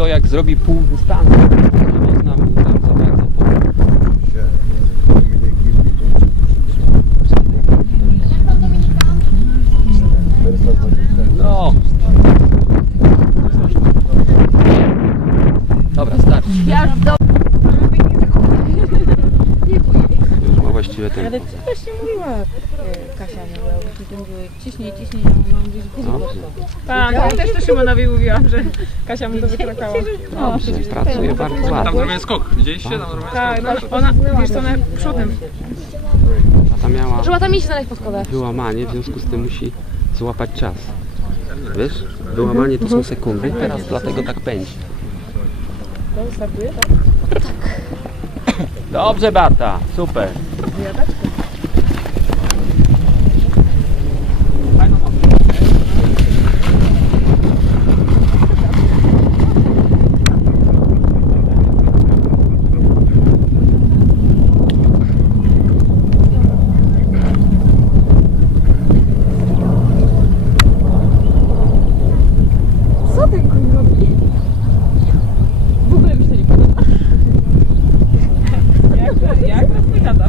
tylko jak zrobi pół dystansu, to można mu tam za bardzo pomóc. No. Dobra, starczy. Ja już do... Już ma właściwie ten. Ale mówiła e, Kasia, no, że ty mówiły ciśnij, ciśnij, a mam gdzieś guzik. Tak, ja też to Szymonowi mówiłam, że Kasia mu to wykrakała. Dobrze, pracuje bardzo Tam ładnie. zrobiłem skok, widzieliście? Tam zrobiłem Tak, skok. no, ona, wiesz co, ona przodem. A ta miała Trzeba tam iść na po schodach. wyłamanie, w związku z tym musi złapać czas. Wiesz? Wyłamanie to są sekundy, teraz dlatego tak pędzi. To startuje, tak? Dobrze, Bata, super. Co ten koń robi? W ogóle mi się to nie podoba. Jak, jak to twój tata?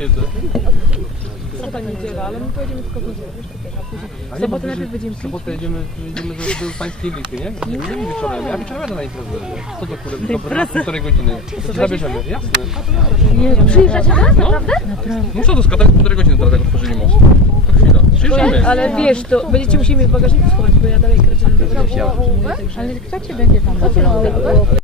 Kiedy? Sobota, niedziela, ale my pojedziemy tylko w niedzielę, wiesz, takie, a. W sobotę najpierw będziemy W pić. sobotę jedziemy, jedziemy do, do pańskiej lipy, nie? Nie, nie wieczorem. Ja wieczorem jadę na imprezę. Co to kurde, dobra, na półtorej godziny. Zabierzemy, jasne. Przyjeżdżacie nas? Naprawdę? No co, do skata półtorej godziny teraz jak otworzyli most. To chwila. Przyjeżdżamy. Ale wiesz, to będziecie musieli mnie w bagażniku schować, bo ja dalej kręcę do Ale kto cię będzie tam?